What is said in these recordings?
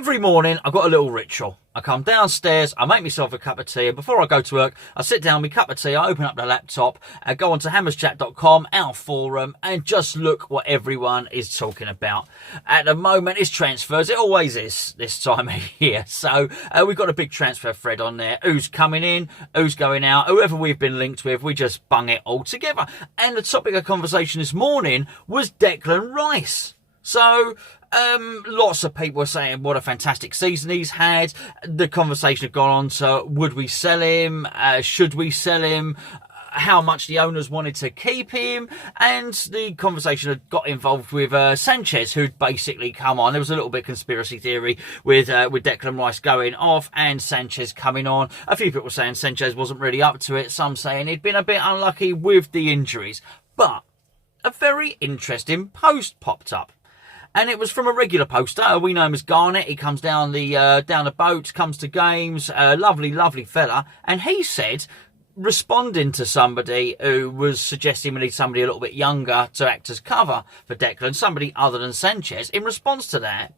Every morning, I've got a little ritual. I come downstairs, I make myself a cup of tea, and before I go to work, I sit down with my cup of tea, I open up the laptop, I go onto hammerschat.com, our forum, and just look what everyone is talking about. At the moment, it's transfers. It always is this time of year. So we've got a big transfer thread on there. Who's coming in, who's going out, whoever we've been linked with, we just bung it all together. And the topic of conversation this morning was Declan Rice. So, lots of people were saying what a fantastic season he's had. The conversation had gone on to, would we sell him? Should we sell him? How much the owners wanted to keep him. And the conversation had got involved with Sanchez, who'd basically come on. There was a little bit of conspiracy theory with Declan Rice going off and Sanchez coming on. A few people saying Sanchez wasn't really up to it. Some saying he'd been a bit unlucky with the injuries. But a very interesting post popped up. And it was from a regular poster. We know him as Garnet. He comes down the boat, comes to games. Lovely, lovely fella. And he said, responding to somebody who was suggesting we need somebody a little bit younger to act as cover for Declan, somebody other than Sanchez. In response to that,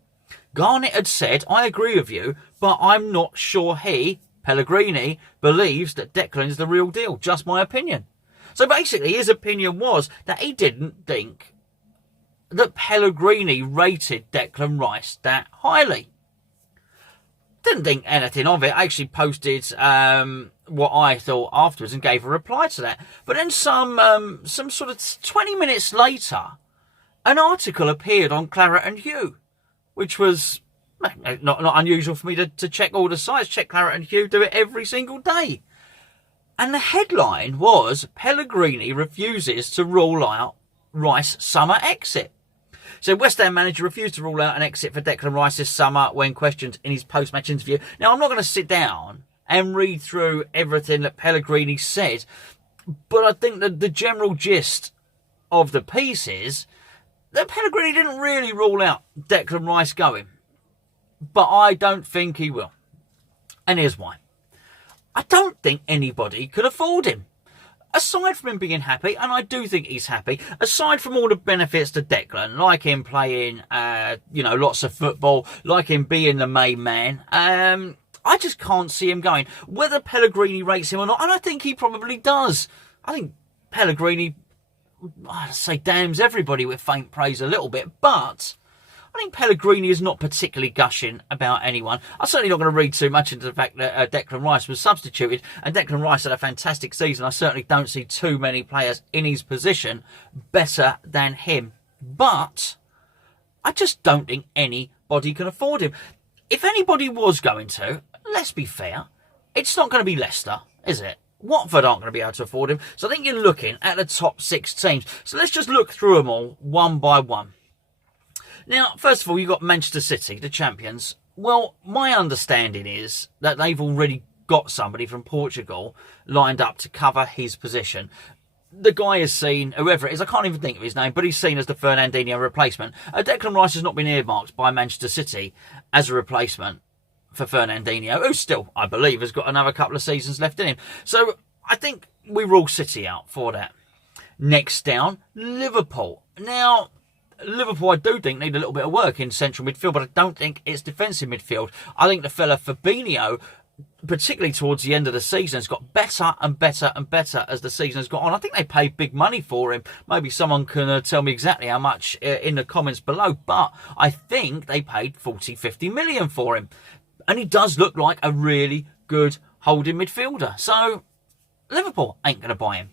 Garnet had said, I agree with you, but I'm not sure he, Pellegrini, believes that Declan is the real deal. Just my opinion. So basically, his opinion was that he didn't think that Pellegrini rated Declan Rice that highly. Didn't think anything of it. I actually posted what I thought afterwards and gave a reply to that. But then some sort of 20 minutes later, an article appeared on Claret and Hugh, which was not unusual for me to check all the sites. Check Claret and Hugh, do it every single day. And the headline was, Pellegrini refuses to rule out Rice summer exit. So West Ham manager refused to rule out an exit for Declan Rice this summer when questioned in his post-match interview. Now, I'm not going to sit down and read through everything that Pellegrini said, but I think that the general gist of the piece is that Pellegrini didn't really rule out Declan Rice going, but I don't think he will. And here's why. I don't think anybody could afford him. Aside from him being happy, and I do think he's happy, aside from all the benefits to Declan, like him playing, lots of football, like him being the main man, I just can't see him going. Whether Pellegrini rates him or not, and I think he probably does. I think Pellegrini, I'd say, damns everybody with faint praise a little bit, but I think Pellegrini is not particularly gushing about anyone. I'm certainly not going to read too much into the fact that Declan Rice was substituted, and Declan Rice had a fantastic season. I certainly don't see too many players in his position better than him. But I just don't think anybody can afford him. If anybody was going to, let's be fair, it's not going to be Leicester, is it? Watford aren't going to be able to afford him. So I think you're looking at the top 6 teams. So let's just look through them all one by one. Now, first of all, you've got Manchester City, the champions. Well, my understanding is that they've already got somebody from Portugal lined up to cover his position. The guy is seen, whoever it is, I can't even think of his name, but he's seen as the Fernandinho replacement. Declan Rice has not been earmarked by Manchester City as a replacement for Fernandinho, who still, I believe, has got another couple of seasons left in him. So I think we rule City out for that. Next down, Liverpool. Now, Liverpool, I do think, need a little bit of work in central midfield, but I don't think it's defensive midfield. I think the fella Fabinho, particularly towards the end of the season, has got better and better and better as the season has got on. I think they paid big money for him. Maybe someone can tell me exactly how much in the comments below, but I think they paid 40-50 million for him. And he does look like a really good holding midfielder. So Liverpool ain't going to buy him.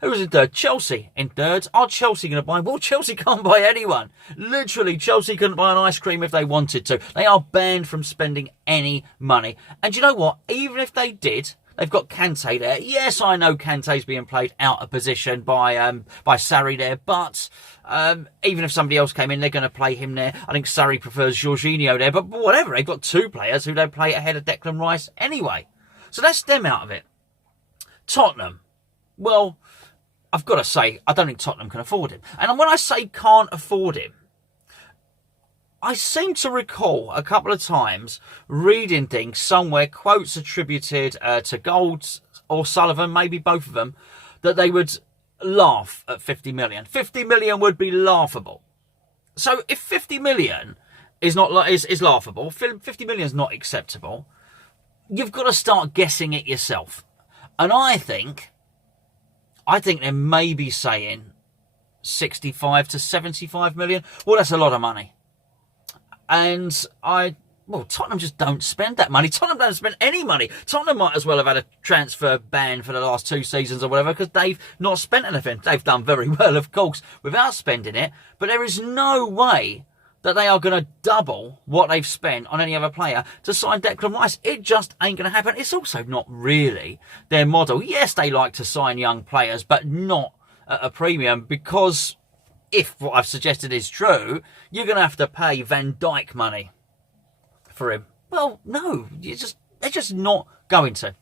Who's in third? Chelsea in third. Are Chelsea going to buy him? Well, Chelsea can't buy anyone. Literally, Chelsea couldn't buy an ice cream if they wanted to. They are banned from spending any money. And you know what? Even if they did, they've got Kante there. Yes, I know Kante's being played out of position by Sarri there, but even if somebody else came in, they're going to play him there. I think Sarri prefers Jorginho there, but whatever. They've got 2 players who don't play ahead of Declan Rice anyway. So that's them out of it. Tottenham. Well, I've got to say, I don't think Tottenham can afford him. And when I say can't afford him, I seem to recall a couple of times reading things somewhere, quotes attributed to Golds or Sullivan, maybe both of them, that they would laugh at 50 million. 50 million would be laughable. So if 50 million is not is laughable. 50 million is not acceptable. You've got to start guessing it yourself. And I think they may be saying 65 to 75 million. Well, that's a lot of money. And Tottenham just don't spend that money. Tottenham don't spend any money. Tottenham might as well have had a transfer ban for the last 2 seasons or whatever, because they've not spent anything. They've done very well, of course, without spending it. But there is no way that they are going to double what they've spent on any other player to sign Declan Rice. It just ain't going to happen. It's also not really their model. Yes, they like to sign young players, but not at a premium, because if what I've suggested is true, you're going to have to pay Van Dijk money for him. Well, no, they're just not going to.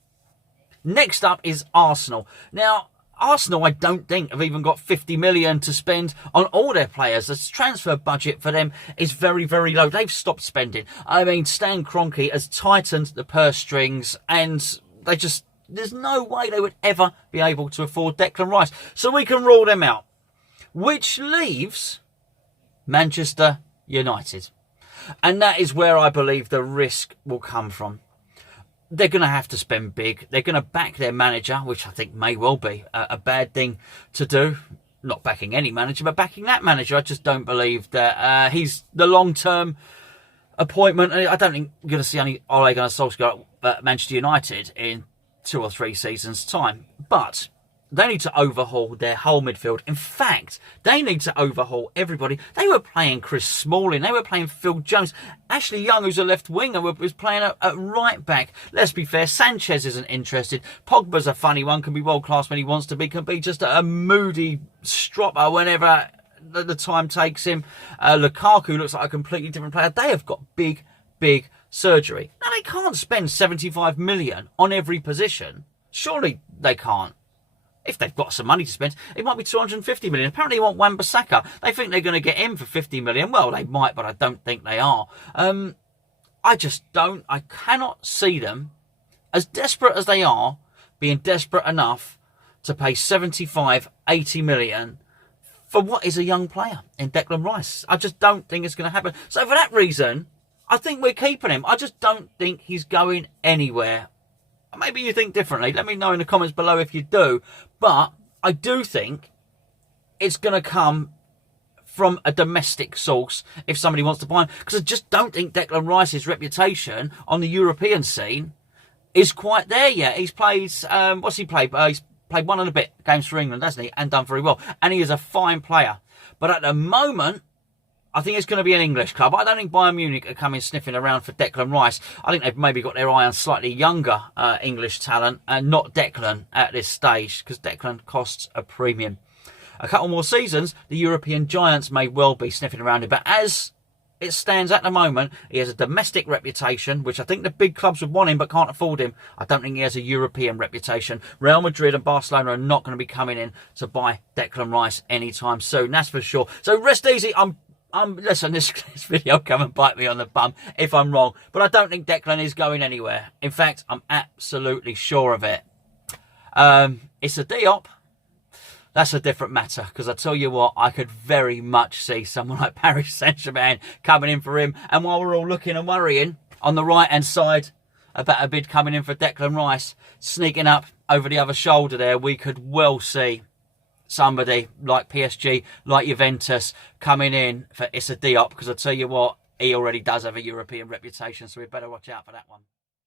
Next up is Arsenal. Now, Arsenal, I don't think, have even got 50 million to spend on all their players. The transfer budget for them is very, very low. They've stopped spending. I mean, Stan Kroenke has tightened the purse strings, and there's no way they would ever be able to afford Declan Rice. So we can rule them out. Which leaves Manchester United. And that is where I believe the risk will come from. They're going to have to spend big. They're going to back their manager, which I think may well be a bad thing to do. Not backing any manager, but backing that manager. I just don't believe that he's the long-term appointment. I don't think you're going to see any Ole Gunnar Solskjaer at Manchester United in 2 or 3 seasons' time. But they need to overhaul their whole midfield. In fact, they need to overhaul everybody. They were playing Chris Smalling. They were playing Phil Jones. Ashley Young, who's a left winger, was playing at right back. Let's be fair, Sanchez isn't interested. Pogba's a funny one, can be world class when he wants to be, can be just a moody stropper whenever the time takes him. Lukaku looks like a completely different player. They have got big surgery. Now, they can't spend 75 million on every position. Surely they can't. If they've got some money to spend, it might be 250 million. Apparently, they want Wan-Bissaka. They think they're going to get him for 50 million. Well, they might, but I don't think they are. I cannot see them, as desperate as they are, being desperate enough to pay 75, 80 million for what is a young player in Declan Rice. I just don't think it's going to happen. So for that reason, I think we're keeping him. I just don't think he's going anywhere. Maybe you think differently. Let me know in the comments below if you do. But I do think it's going to come from a domestic source if somebody wants to buy him. Because I just don't think Declan Rice's reputation on the European scene is quite there yet. He's played, what's he played? He's played 1 and a bit games for England, hasn't he? And done very well. And he is a fine player. But at the moment, I think it's going to be an English club. I don't think Bayern Munich are coming sniffing around for Declan Rice. I think they've maybe got their eye on slightly younger English talent and not Declan at this stage, because Declan costs a premium. A couple more seasons, the European giants may well be sniffing around him. But as it stands at the moment, he has a domestic reputation, which I think the big clubs would want him but can't afford him. I don't think he has a European reputation. Real Madrid and Barcelona are not going to be coming in to buy Declan Rice anytime soon. That's for sure. So rest easy. Listen, this video come and bite me on the bum if I'm wrong. But I don't think Declan is going anywhere. In fact, I'm absolutely sure of it. It's a Diop. That's a different matter. Because I tell you what, I could very much see someone like Paris Saint-Germain coming in for him. And while we're all looking and worrying on the right-hand side about a bid coming in for Declan Rice, sneaking up over the other shoulder there, we could well see somebody like PSG, like Juventus, coming in for Issa Diop, because I tell you what, he already does have a European reputation, so we better watch out for that one.